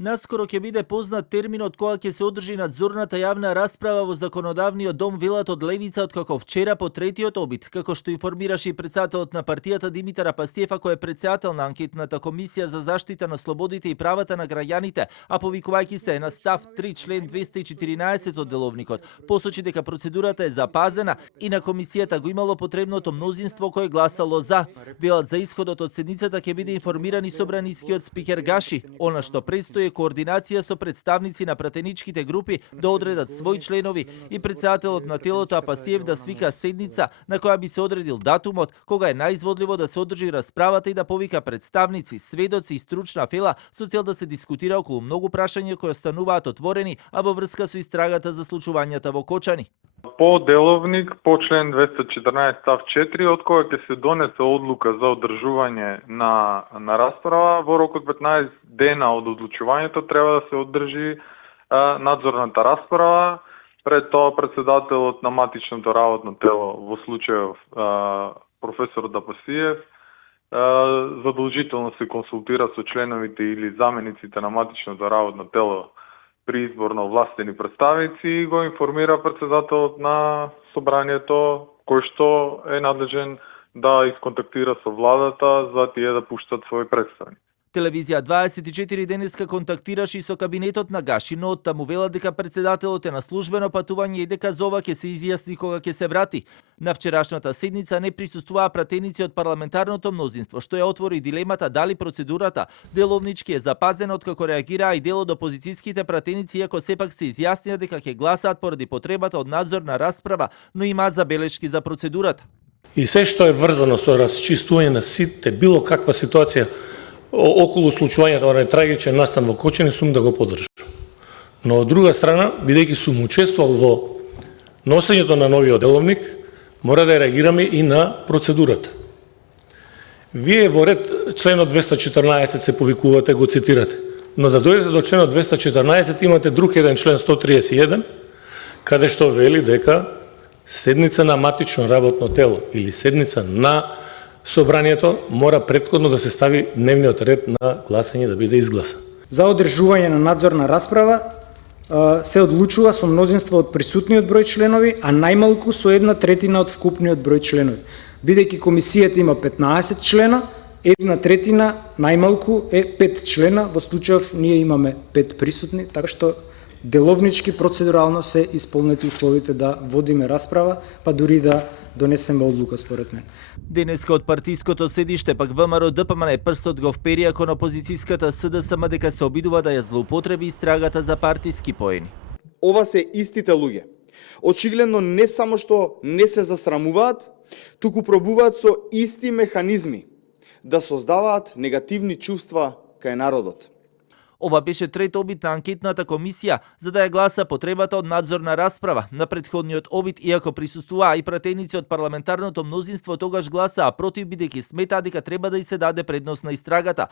Наскоро ќе биде познат терминот кога ќе се одржи надзорната јавна расправа во законодавниот дом, велат од левица, откако вчера по третиот обид, како што информираше и председателот на партијата Димитар Апастиев, кој е председател на анкетната комисија за заштита на слободите и правата на граѓаните, а повикувајќи се на став 3 член 214 од деловникот, посочи дека процедурата е запазена и на комисијата го имало потребното мнозинство кој гласало за. Велат за исходот од седницата ќе биде информиран и собранискиот спикер Гаши. Она што предстои координација со представници на пратеничките групи да одредат своји членови и председателот на телото Апастиев да свика седница на која би се одредил датумот кога е најизводливо да се одржи расправата и да повика представници, сведоци и стручна фела со цел да се дискутира околу многу прашања кои остануваат отворени, а во врска со истрагата за случувањата во Кочани. По деловник, по член 214 став 4, од кога ќе се донесе одлука за одржување на расправа, во рок од 15 дена од одлучувањето треба да се одржи надзорната расправа. Пред тоа председателот на матичното работно тело, во случајов професор Апастиев, задолжително се консултира со членовите или замениците на матичното работно тело при избор на овластени представници и го информира председателот на собранието, кој што е надлежен да исконтактира со владата за тие да пуштат своји представници. Телевизија 24 денеска контактираше и со кабинетот на Гаши, но оттаму велат дека председателот е на службено патување и дека за ова ќе се изјасни кога ќе се врати. На вчерашната седница не присуствуваа пратеници од парламентарното мнозинство, што ја отвори дилемата дали процедурата деловнички е запазена откако реагираа и дел од опозицијските пратеници, иако сепак се изјаснија дека ќе гласаат поради потребата од надзорна расправа, но има забелешки за процедурата. И се што е врзано со расчистување на сите било каква ситуација околу случувањето на трагичен настан во Кочани, сум да го поддржам. Но од друга страна, бидејќи сум учествувал во носењето на новиот деловник, мора да реагираме и на процедурата. Вие во ред членот 214 се повикувате, го цитирате, но да дојдете до членот 214 имате друг еден член 131, каде што вели дека седница на матично работно тело или седница на собранието мора претходно да се стави дневниот ред на гласање да биде изгласан. За одржување на надзорна расправа се одлучува со мнозинство од присутниот број членови, а најмалку со 1/3 од вкупниот број членови. Бидејќи комисијата има 15 члена, 1/3 најмалку е 5 члена, во случајов ние имаме 5 присутни, така што деловнички процедурално се исполнети условите да водиме расправа, па дури да донесеме одлука според мен. Денеска од партиското седиште пак ВМРО ДПМН прстот го впери кон опозицијската СДСМ дека се обидува да ја злоупотреби истрагата за партиски поени. Ова се истите луѓе. Очигледно не само што не се засрамуваат, туку пробуваат со исти механизми да создаваат негативни чувства кај народот. Ова беше трет обид на анкетната комисија за да ја гласа потребата од надзорна расправа. На претходниот обид, иако присуствуваа и пратеници од парламентарното мнозинство, тогаш гласаа против бидејќи сметаа дека треба да и се даде предност на истрагата.